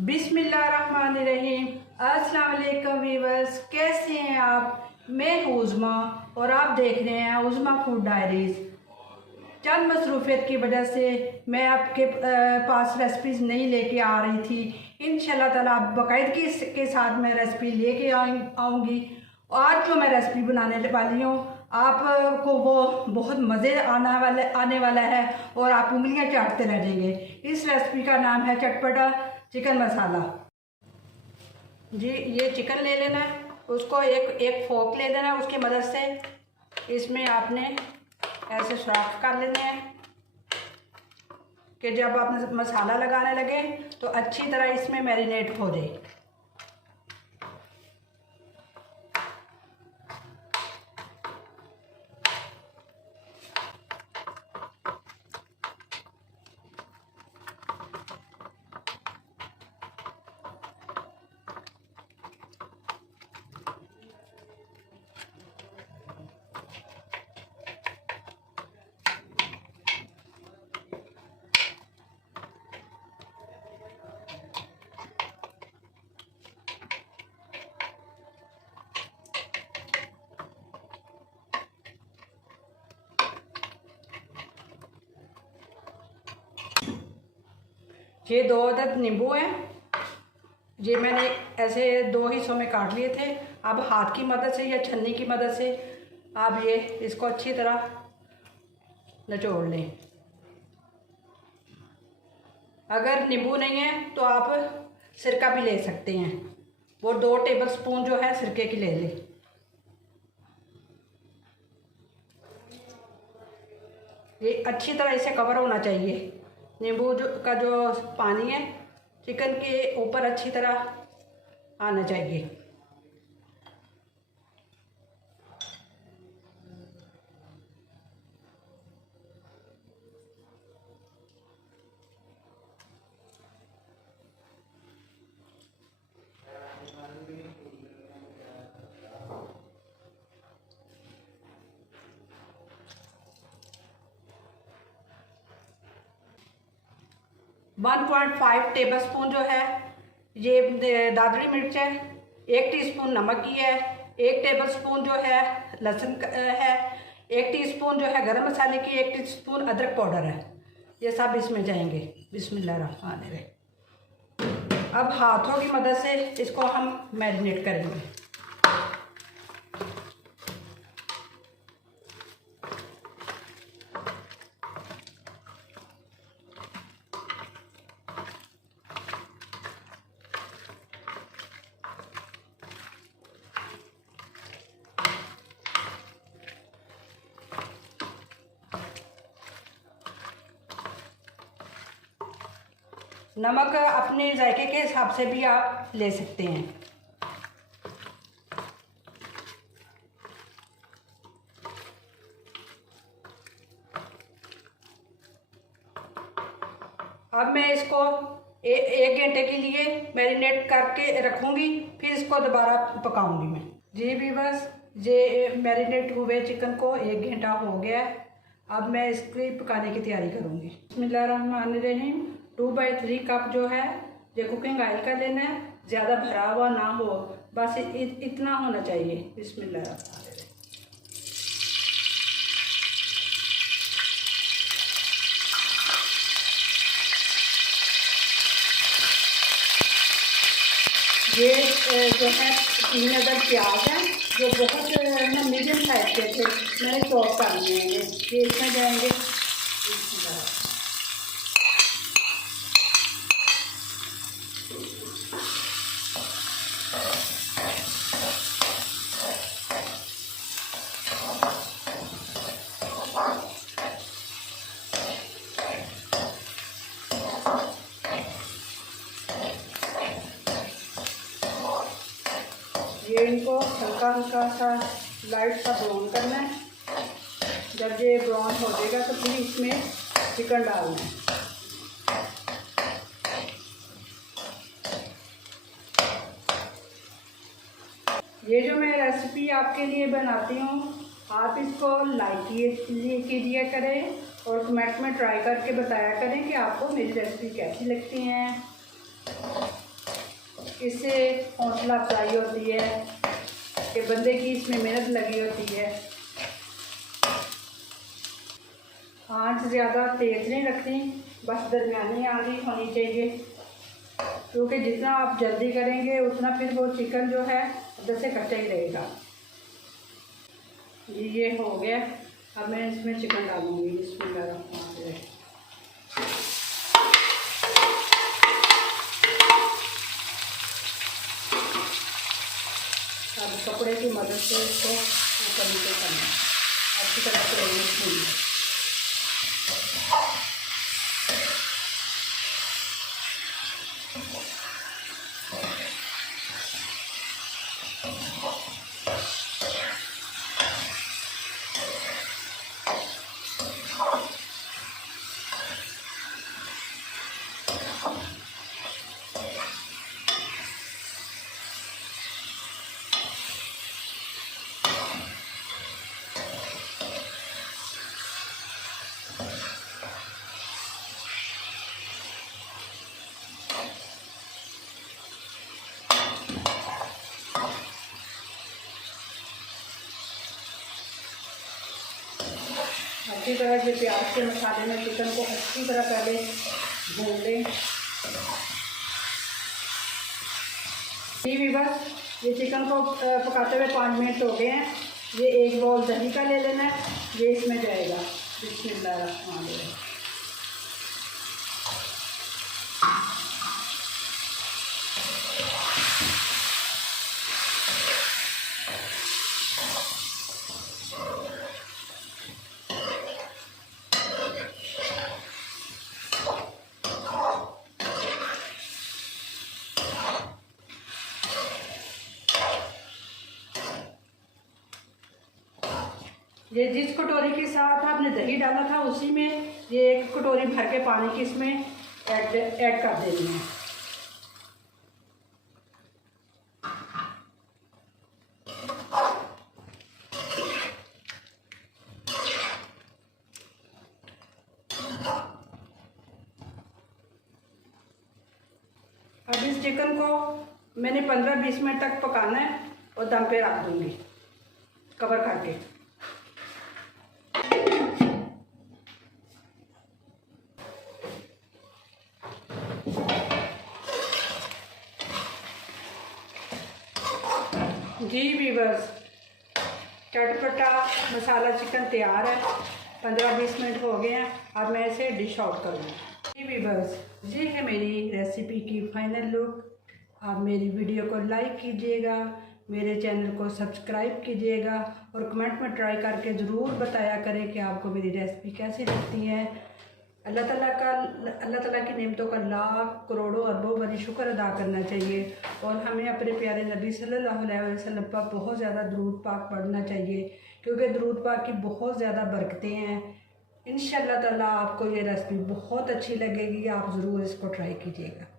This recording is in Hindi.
बिस्मिल्लाहिर्रहमानिर्रहीम। अस्सलाम वालेकुम वीवर्स, कैसे हैं आप? मैं हूँ उज़मा और आप देख रहे हैं उज़मा फूड डायरीज़। चंद मसरूफियत की वजह से मैं आपके पास रेसिपीज़ नहीं लेके आ रही थी। इंशाल्लाह ताला बाकायदगी के साथ मैं रेसिपी लेके आऊँगी। आज जो मैं रेसिपी बनाने वाली हूँ आपको वो बहुत मज़े आने वाला है और आप उंगलियां चाटते रह जाएंगे। इस रेसिपी का नाम है चटपटा चिकन मसाला। जी, ये चिकन ले लेना है, उसको एक फोक ले लेना है। उसकी मदद से इसमें आपने ऐसे सुराख कर लेने हैं कि जब आप मसाला लगाने लगे तो अच्छी तरह इसमें मैरिनेट हो जाए। ये 2 अदद नींबू हैं। ये मैंने ऐसे 2 हिस्सों में काट लिए थे। अब हाथ की मदद से या छन्नी की मदद से आप इसको अच्छी तरह निचोड़ लें। अगर नींबू नहीं है तो आप सिरका भी ले सकते हैं। वो 2 टेबलस्पून जो है सिरके की ले लें। ये अच्छी तरह इसे कवर होना चाहिए। नींबू का जो पानी है चिकन के ऊपर अच्छी तरह आना चाहिए। वन 1.5 टेबलस्पून जो है ये दादड़ी मिर्च है। 1 टीस्पून नमक की है। 1 टेबलस्पून जो है लहसुन है। 1 टीस्पून जो है गरम मसाले की। 1 टीस्पून अदरक पाउडर है। ये सब इसमें जाएंगे। बिस्मिल्लाहिर्रहमानिर्रहीम। अब हाथों की मदद से इसको हम मैरिनेट करेंगे। नमक अपने जायके के हिसाब से भी आप ले सकते हैं। अब मैं इसको 1 घंटे के लिए मैरिनेट करके रखूँगी, फिर इसको दोबारा पकाऊंगी मैं। जी भी बस ये मैरिनेट हुए चिकन को 1 घंटा हो गया। अब मैं इसकी पकाने की तैयारी करूँगी। बिस्मिल्लाहिर्रहमानिर्रहीम। 2/3 कप जो है ये कुकिंग ऑयल का लेना है। ज़्यादा भरा हुआ ना हो, बस इतना होना चाहिए। बिस्मिल्लाह। ये जो है 3 अदद प्याज हैं जो बहुत मीडियम साइज के थे, मैंने चॉप कर लिए हैं। ये इसमें जाएंगे। ये इनको हल्का हल्का सा लाइट सा ब्राउन करना है। जब ये ब्राउन हो जाएगा तो फिर इसमें चिकन डालना है। ये जो मैं रेसिपी आपके लिए बनाती हूँ आप इसको लाइक कीजिए करें और कमेंट में ट्राई करके बताया करें कि आपको मेरी रेसिपी कैसी लगती हैं। इससे हौसला अफजाई होती है कि बंदे की इसमें मेहनत लगी होती है। आंच ज़्यादा तेज़ नहीं रखनी, बस दरमियानी आंच ही होनी चाहिए, क्योंकि जितना आप जल्दी करेंगे उतना फिर वो चिकन जो है अंदर से कच्चा ही रहेगा। ये हो गया। अब मैं इसमें चिकन डालूँगी। इसमें अब कपड़े की मदद से इसको ऊपर नीचे करना, अच्छी तरह से भूनना। अच्छी तरह से प्याज के मसाले में चिकन को अच्छी तरह पहले भून लें। जी व्यूअर्स, ये चिकन को पकाते हुए 5 मिनट हो गए हैं। ये 1 बाउल दही का ले लेना है, ये इसमें जाएगा। बिस्मिल्लाहिर्रहमानिर्रहीम। ये जिस कटोरी के साथ आपने दही डाला था उसी में ये 1 कटोरी भर के पानी की इसमें ऐड कर देनी है। अब इस चिकन को मैंने 15-20 मिनट तक पकाना है और दम पे रख दूंगी कवर करके। जी व्यूअर्स, चटपटा मसाला चिकन तैयार है। 15-20 मिनट हो गए हैं। अब मैं इसे डिश आउट करूँगी। जी व्यूअर्स, ये है मेरी रेसिपी की फाइनल लुक। आप मेरी वीडियो को लाइक कीजिएगा, मेरे चैनल को सब्सक्राइब कीजिएगा और कमेंट में ट्राई करके ज़रूर बताया करें कि आपको मेरी रेसिपी कैसी लगती है। अल्लाह ताला की नेमतों का लाख करोड़ों अरबों बड़ी शुक्र अदा करना चाहिए और हमें अपने प्यारे नबी सल्लल्लाहु अलैहि वसल्लम पर बहुत ज़्यादा दरूद पाक पढ़ना चाहिए, क्योंकि दरूद पाक की बहुत ज़्यादा बरकतें हैं। इंशाअल्लाह ताला आपको ये रेसिपी बहुत अच्छी लगेगी। आप ज़रूर इसको ट्राई कीजिएगा।